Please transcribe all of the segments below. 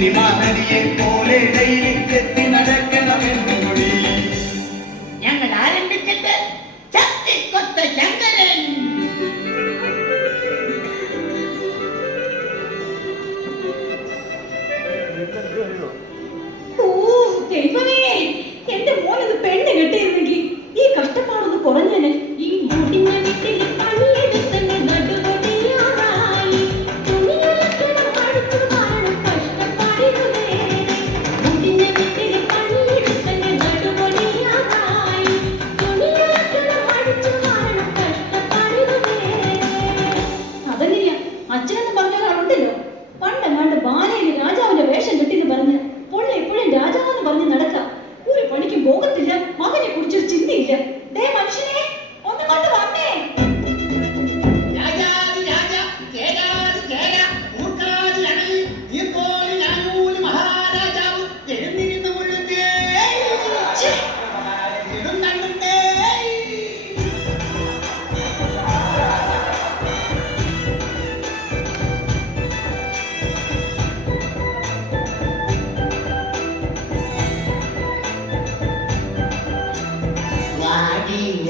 Cinema നടിയെ പോലെ daily ചെത്തി നടക്കണമെന്ന് മൊഴി. ഞങ്ങൾ ആരംഭിച്ചിട്ട് ചത്തിക്കൊത്ത ശങ്കരൻ. ദൈവമേ, എന്റെ മോനൊന്ന് പെണ്ണ് കെട്ടിയിരുന്നെങ്കിൽ ഈ കഷ്ടപ്പാടൊന്ന് കുറഞ്ഞേനെ. ഈ മുടിഞ്ഞ വീട്ടിൽ പണിയെടുത്തന്നെ നടുപൊടിയാറായി. തുണിയലക്കണം അടുത്തു മാറണം കഷ്ടപ്പാടിരുന്നേ. മുടിഞ്ഞ വീട്ടിൽ പണിയെടുത്തന്നെ നടുപൊടിയാറായി. തുണിയലക്കണം അടുത്തു മാറണം കഷ്ടപ്പാടിരുന്നേ. അതെങ്ങനെയാ? അച്ഛനെന്ന് പറഞ്ഞ ഒരാളുണ്ടല്ലോ, പണ്ടെങ്ങാണ്ട് ബാലയിൽ രാജാവിന്റെ വേഷം കെട്ടിന്ന് പറഞ്ഞ് പൊള്ളി എപ്പോഴും രാജാവെന്ന് പറഞ്ഞ് നടക്കാം. ഒരു പണിക്കും പോകത്തില്ല, മകനെ കുറിച്ചൊരു ചിന്തയില്ല. ദേ മനുഷ്യനെ ഒന്ന് കൊണ്ട് വന്നേ.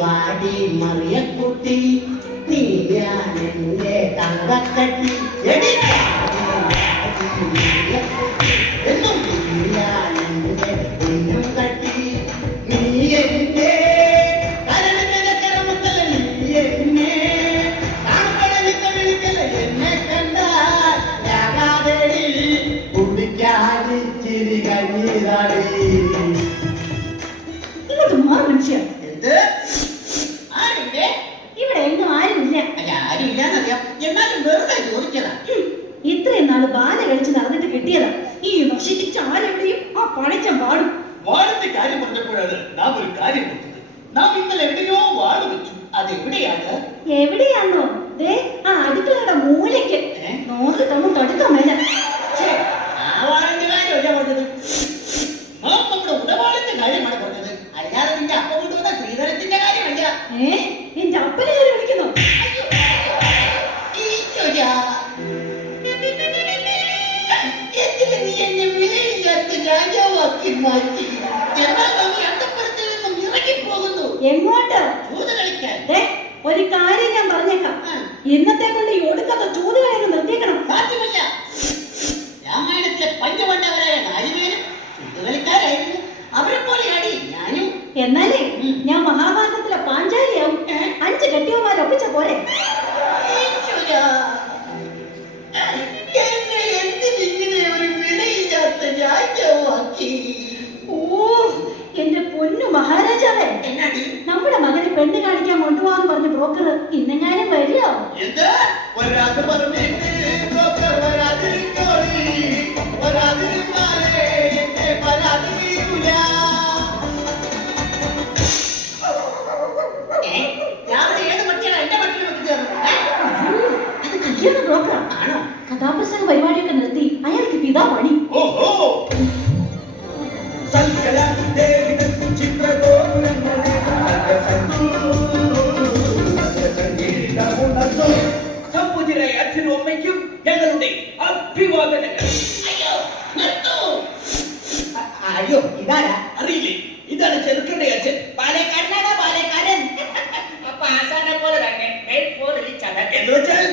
വാടി മറിയക്കുട്ടി, നീയാണെന്റെ തങ്കക്കട്ടി. എന്നും നീയാണെന്റെ പൊന്നും കട്ടി. നീ എന്നെ കരമുത്തല്ല, നീ എന്നെ കാണുമ്പോഴെനിക്ക് വിളിക്കല. എന്നെ കണ്ടാകാവേടി കുടിക്കാനിച്ചിരി കഞ്ഞിതാടി. ഇങ്ങോട്ട് മാറി മനുഷ്യ. എന്ത്? ഇവിടെ എങ്ങും ആരുമില്ല. ആരുമില്ലാന്നറിയാം, എന്നാലും വെറുതെ ചോദിച്ചതാ. ഇത്രയും നാള് ബാല കളിച്ച് നടന്നിട്ട് കിട്ടിയതാ. ഈ നശിച്ച ആരെവിടെയും ആ പഴച്ചം പാടും. വാളിന്റെ കാര്യം പറഞ്ഞപ്പോഴാണ് നാം ഒരു കാര്യം ഓർത്തത്. നാം ഇന്നലെ എവിടെയോ വാള് വെച്ചു. അതെവിടെയാണ്? എവിടെയാണോ? ദേ ആ അടുക്കളയുടെ മൂലയ്ക്ക്. നോറ് തമ്മിൽ തടുക്കാൻ മേല. ആ വാളിന്റെ കാര്യമല്ല പറഞ്ഞത്, നാം നമ്മുടെ ഉടവാളിന്റെ കാര്യമാണ് പറഞ്ഞത്. അല്ലാതെ നിന്റെ അപ്പം കൊണ്ടുവന്ന ശ്രീധരത്തിന്റെ കാര്യമല്ല. എന്റെ അപ്പനെ കയറി വിളിക്കുന്നു. നീ എന്നെ വിലയില്ലാത്ത രാജാവാക്കി മാറ്റി. എന്നാൽ നീ അന്തപ്പുരത്തിൽ നിന്നും ഇറങ്ങിപ്പോകുന്നു. എങ്ങോട്ട്? ചൂത് കളിക്കാൻ. ഒരു കാര്യം ഞാൻ പറഞ്ഞേക്കാം, ഇന്നത്തെ കൊണ്ട് ഈ ഒടുക്കത്തെ ചൂതുകളെ നിർത്തിയേക്കണം. സാധ്യമല്ല. രാമായണത്തിലെ പഞ്ചപാണ്ഡവരായ 4 പേരും ചൂതുകളിക്കാരായിരുന്നു. അവരെ പോലെയാടി ഞാനും. എന്നാലേ ഞാൻ മഹാഭാരതത്തിലെ പാഞ്ചാലിയാവും. 5 കെട്ടിയവന്മാരൊപ്പിച്ച പോരെ. എന്റെ പൊന്നു മഹാരാജാവേ, നമ്മുടെ മകനെ പെണ്ണ് കാണിക്കാൻ കൊണ്ടുപോകാൻ പറഞ്ഞ ബ്രോക്കർ ഇന്നെങ്ങാനും വരില്ലോ? കഥാപ്രസംഗ പരിപാടിയൊക്കെ നിർത്തി അയാൾക്ക് പിതാ പണി. അച്ഛനും അമ്മയ്ക്കും ഞങ്ങളുടെ അഭിവാദനങ്ങൾ. അയ്യോ, ഇതാരാ? അറിയില്ലേ? ഇതാണ് ചെറുക്കന്റെ അച്ഛൻ. പാലക്കാരനാണ്, പാലക്കാരൻ. അപ്പൊ ആസാനെ പോലെ തന്നെ എന്ന് വെച്ചാൽ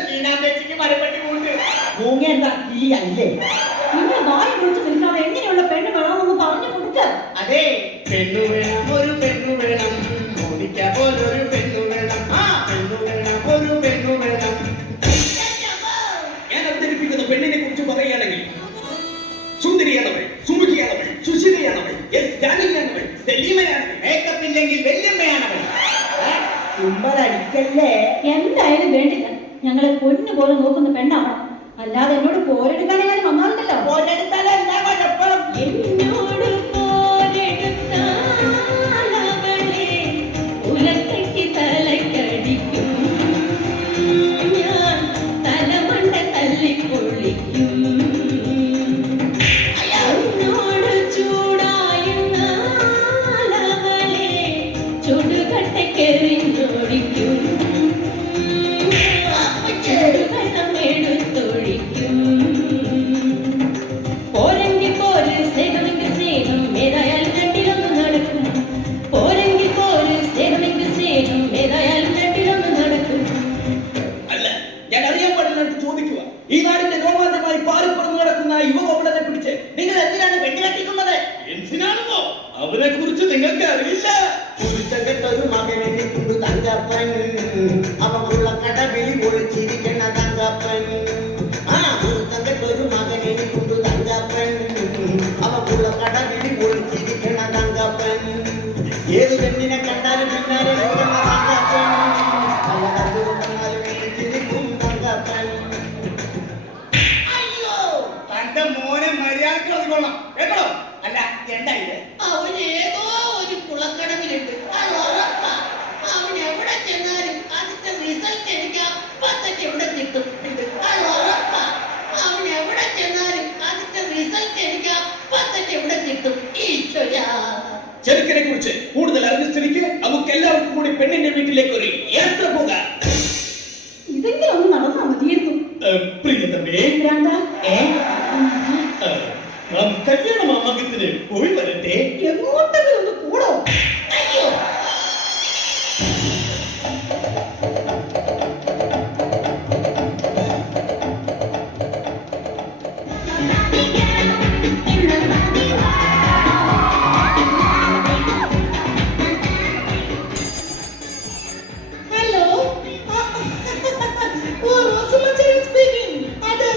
മരപ്പറ്റി കൊണ്ട് മൂങ്ങ എന്താ ഈ അല്ലേ? നിങ്ങൾ വായി വിളിച്ചു നിൽക്കാതെ എങ്ങനെയുള്ള പെണ്ണ് വേണമെന്ന് പറഞ്ഞു കൊടുക്ക. അതെ, പെണ്ണു വേണം, ഒരു പെണ്ണു വേണം, മോനിക്ക പോലൊരു പെണ്ണു വേണം. പെണ്ണു വേണം, ഒരു പെണ്ണു വേണം. ഞാൻ അവതരിപ്പിക്കുന്ന പെണ്ണിനെ കുറിച്ച് പറയുകയാണെങ്കിൽ സുന്ദരിയാണവൾ, സുമുഖിയാണവൾ, സുശീലയാണവൾ, ജാനകിയാണവൾ, ദലീമയാണവൾ, മേക്കപ്പ് ഇല്ലെങ്കിൽ വല്യമ്മയാണവൾ. ചുമ്പലടിക്കല്ലേ. എന്തായാലും വേണ്ടില്ല, ഞങ്ങളെ പൊന്നു പോലെ നോക്കുന്ന പെണ്ണാവണം. അല്ലാതെ എന്നോട് പോരെടുക്കാനെങ്കിലും വന്നാലുണ്ടല്ലോ. പോരെടുത്താലും എന്താ കുഴപ്പം? എന്നോട് ഉലക്കയ്ക്ക് തലക്കടിക്കും ഞാൻ, തലമണ്ട തല്ലിപ്പൊള്ളിക്കും. എന്നോട് ചൂടായുന്നാലവളെ ചുടുകട്ടക്കെറിഞ്ഞോടിക്കും, ചുടുകണമെടുത്തൊഴിക്കും. പെണ്ണിന്റെ വീട്ടിലേക്ക് ഒരു യാത്ര പോകാം. ഇതെങ്കിലും ഒന്ന് നടന്നാ മതിയായിരുന്നു. പ്രിയതമേ, ഭ്രാന്താ? നാം കല്യാണ മാമാങ്കത്തിന് പോയി വരട്ടെ. എങ്ങോട്ടെങ്കിലും ഒന്ന് കൂടോ? അയ്യോ ഹലോ. ഓ, റോസമ്മച്ചൻ സ്പീക്കിംഗ്. അതെ.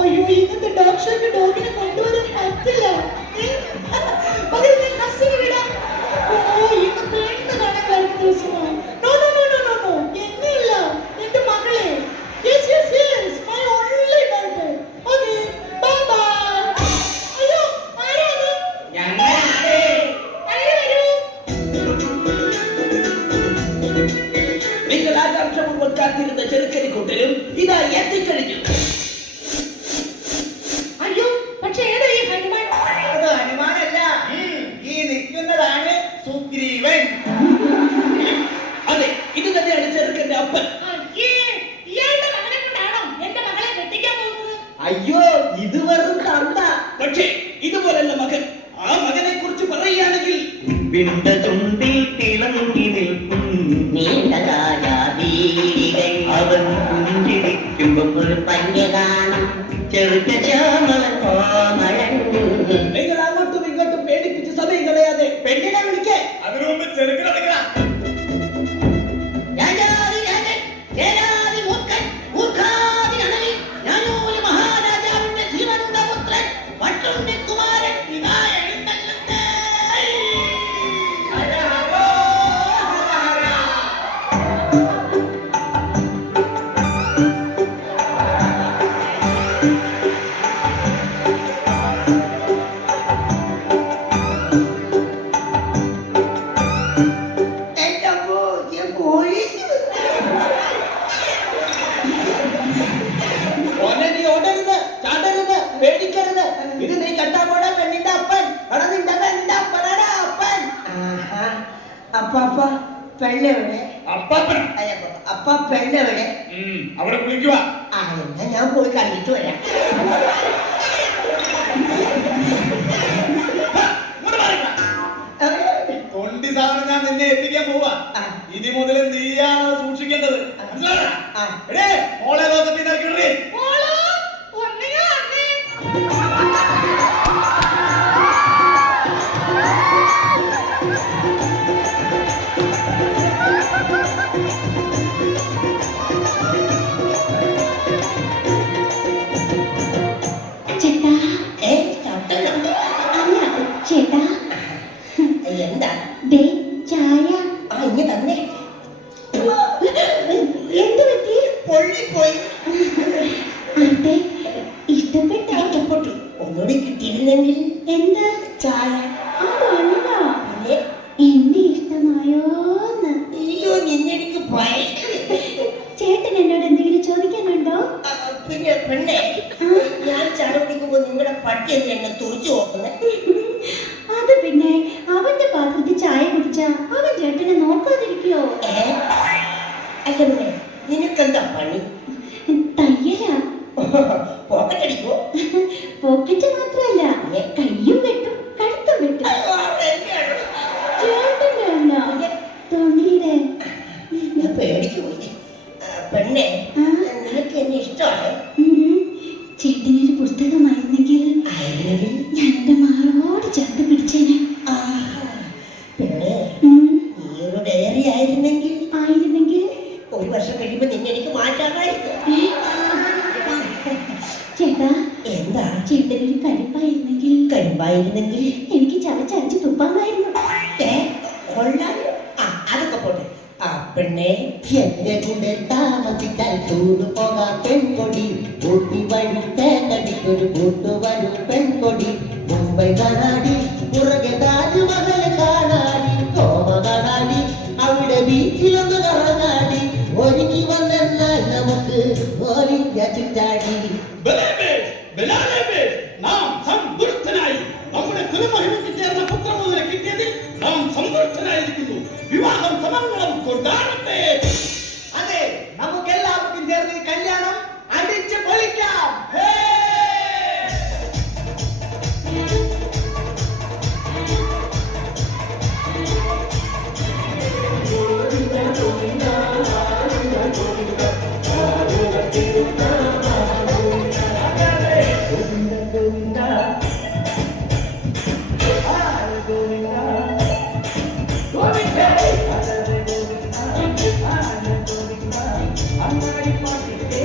അയ്യോ, ഇന്നത്തെ ഡോഗ് ഷോയ്ക്ക് ഡോഗിനെ കൊണ്ടുവരാൻ പറ്റില്ല. പകരം ഞാൻ ഹസ്സിന് വിടാം. ഓ, ഇന്ന് പെണ്ണ് കാണാൻ വരുന്ന ദിവസമാണ്. നോ. എന്നെയല്ല, എന്റെ മകളെ. Yes, my only daughter. Okay, bye. അയ്യോ, ആരാണ്? ഞങ്ങളാണ്. അയ്യോ, വരൂ. നിങ്ങൾ ആകാംക്ഷപൂർവ്വം കാത്തിരുന്ന ചെറുക്കരി കൂട്ടരും ഇതാ എത്തിക്കഴിഞ്ഞു. അയ്യോ, പക്ഷേ ഏതാ ഈ ഹനുമാൻ? അത് അനുമാനല്ല, ഈ നിൽക്കുന്നതാണ് സുഗ്രീവൻ. അതെ, ഇത് തന്നെയാണ് ചെറുക്കന്റെ അപ്പൻ. അയ്യേ, ഇയാളുടെ മകനെ കൊണ്ടാണോ എന്റെ മകളെ കെട്ടിക്കാൻ പോകുന്നത്? അയ്യോ ഇത് വെറും തന്ത. പക്ഷേ ഇതുപോലല്ല മകൻ. ആ മകനെ കുറിച്ച് പറയുകയാണെങ്കിൽ വിണ്ട ചുണ്ടിൽ തിളങ്ങി നിൽക്കും നീണ്ടതായ വീടികൾ അവൻ പുഞ്ചിരിക്കുമ്പോൾ പഞ്ഞ കാണും ചെറുക്ക ശ്യാമള കോമളൻ. നിങ്ങൾ അങ്ങോട്ടും ഇങ്ങോട്ടും പേടിപ്പിച്ച് സമയം കളയാതെ പെണ്ണിനെ വിളിക്കേ. അതിനു മുമ്പ് ചെറുക്കനെ വിളിക്കണം. രാജാതിരാജൻ, ജേനാതിമൂർഖൻ, മൂർഖാതിരണവി, ഞാനൂല് മഹാരാജാവിന്റെ ശ്രീമന്തപുത്രൻ, വട്ടുണ്ണിക്കുമാരൻ ഇതാ എഴുന്നള്ളുന്നു. ഹര ഹരോ, ഹര ഹര. എന്റെ അമ്മോ, ഞാൻ പോലീസ്. ഓനെ നീ ഓടരുത്, ചാടരുത്, പേടിക്കരുത്. ഇത് നീ കണ്ടാ പോടാ പെണ്ണിന്റെ അപ്പൻ. എടാ നിന്റെ പെണ്ണിന്റെ അപ്പനാടാ അപ്പൻ. ആഹാ. അപ്പാപ്പ പെണ്ണെവിടെ? അപ്പൻ അല്ല, അപ്പ പെണ്ണെവിടെ? അവിടെ വിളിക്കുക. ആ, എന്നാ ഞാൻ പോയി കണ്ടിട്ട് വരാം. തൊണ്ടി സാധനം ഞാൻ നിന്നെ എത്തിക്കാൻ പോവാ. ആ. ഇനി മുതൽ നീയാണ് സൂക്ഷിക്കേണ്ടത്. മനസ്സിലായോ? ആ. എടേ, മോളെ ലോകത്തിൽ ഇറക്കിടേ. മോളോ, ഒന്നിങ്ങ് വന്നേ. ചേട്ടാ. ചട്ടണം. അല്ല, ചേട്ടാ. എന്താ? ദേ, ചായ. ആ, ഇനി തന്നെ. എന്ത് പറ്റി? പൊള്ളിപ്പോയി. അതെ, ഇഷ്ടപ്പെട്ടോ? ഇഷ്ടപ്പെട്ടു. ഒന്നുകൂടി കിട്ടിയിരുന്നെങ്കിൽ. എന്താ? ചായ. അതല്ല, പിന്നെ എന്നെ ഇഷ്ടമായോന്ന്. അയ്യോ, നിന്നെ എനിക്ക് ഭയങ്കര. ചേട്ടൻ എന്നോട് എന്തെങ്കിലും ചോദിക്കാനുണ്ടോ? പിന്നെ പെണ്ണെ, ഞാൻ ചായ കുടിക്കുമ്പോ നിങ്ങളുടെ പട്ടി എന്ത് എന്നെ തുറച്ചു നോക്കുന്നേ? അത് പിന്നെ അവന്റെ പാത്രത്തിൽ ചായ കുടിച്ചാ അവൻ ചേട്ടനെ നോക്കാതിരിക്കോ? അല്ല പിന്നെ നിനക്കെന്താ പണി? തയ്യലാ. പോക്കറ്റ് അടിക്കോ? പോക്കറ്റ് മാത്രല്ല, കയ്യും വെട്ടും കഴുത്തും വെട്ടും. ചേട്ടന്റെ അല്ല, തുണിയുടെ. ഞാൻ പേടിച്ചു പോയി. പെണ്ണെ, നിനക്ക് എന്നെ ഇഷ്ടമാണ്. ചേട്ടനൊരു പുസ്തകമായിരുന്നെങ്കിൽ ഞാൻ എന്റെ മാറോട് ചേർത്ത് പിടിച്ചേനെ. പെണ്ണെ, നീയൊരു ഡയറി ആയിരുന്നെങ്കിൽ ഒരു വർഷം കഴിയുമ്പോ നിന്നെ എനിക്ക് മാറ്റാമായിരുന്നു. ചേട്ടാ, എന്താ? ചേട്ടനൊരു കരിപ്പായിരുന്നെങ്കിൽ കരിമ്പായിരുന്നെങ്കിൽ എനിക്ക് ചവച്ചരച്ച് തുപ്പാമായിരുന്നു. കൊള്ളാലോ. അതൊക്കെ പോട്ടെ. പെണ്ണെ, എന്റെ കൂടെ താമസിക്കാൻ തൂന്നു പോകാൻ പെൺകൊടി, കൂട്ടി വഴി തേക്കടിക്കൊരു കൂട്ടുവരും പെൺകൊടി, മുംബൈ കാണാടി, പുറകെ താജ്മഹൽ കാണാടി, ഗോവ കാണാടി, അവിടെ ബീച്ചിലൊന്ന് കറങ്ങാടി, ഒരുങ്ങി വന്നാൽ നമുക്ക് ഓലിന്റെ ചുറ്റാടി. നാം സന്തുഷ്ടനായി. നമ്മുടെ കുലമഹിമയ്ക്ക് ചേർന്ന പുത്രമുതലെ കിട്ടിയതിൽ നാം സന്തുഷ്ടനായിരിക്കുന്നു. വിവാഹം സമങ്ങൾ അങ്ങാടി പാട്ടിന്റെ